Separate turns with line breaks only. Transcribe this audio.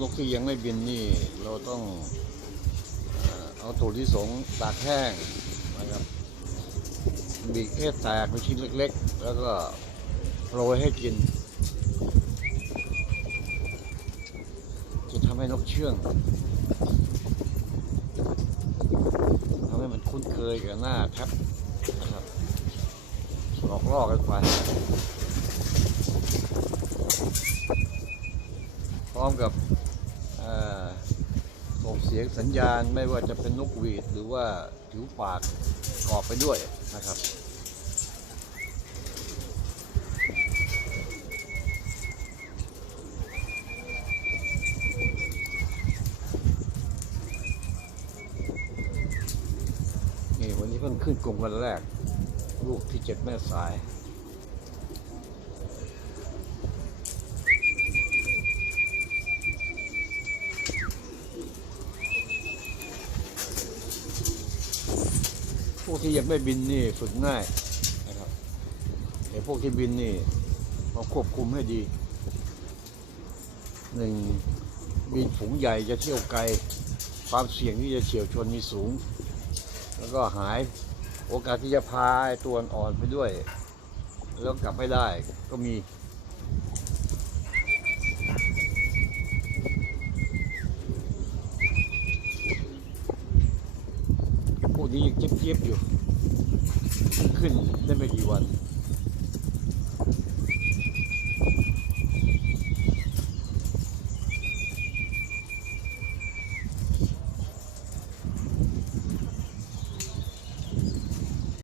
นกที่ยังไม่บินนี่เราต้องเอาถั่วลิสงตากแห้งนะครับบีบให้แตกเป็นชิ้นเล็ก ๆ แล้วก็โรยให้กิน จะทำให้นกเชื่องทำให้มันคุ้นเคยกับหน้าแท็บนะครับหลอกล่อกันไปพร้อมกับ เสียงสัญญาณไม่ว่าจะเป็นนกหวีดหรือว่าผิวปากกรอบไปด้วยนะครับนี่วันนี้เพิ่งขึ้นกรงวันแรก ลูกที่เจ็ดแม่สาย พวกที่ยังไม่บินนี่ฝึกง่ายนะครับไอ้พวกที่บินนี่เราควบคุมให้ดีหนึ่งบินฝูงใหญ่จะเที่ยวไกล ความเสี่ยงที่จะเฉียวชนมีสูง แล้วก็หายโอกาสที่จะพาตัวอ่อนไปด้วย แล้วกลับไม่ได้ก็มี พวกนี้ยังเจ็บๆอยู่ ขึ้นได้ไม่กี่วัน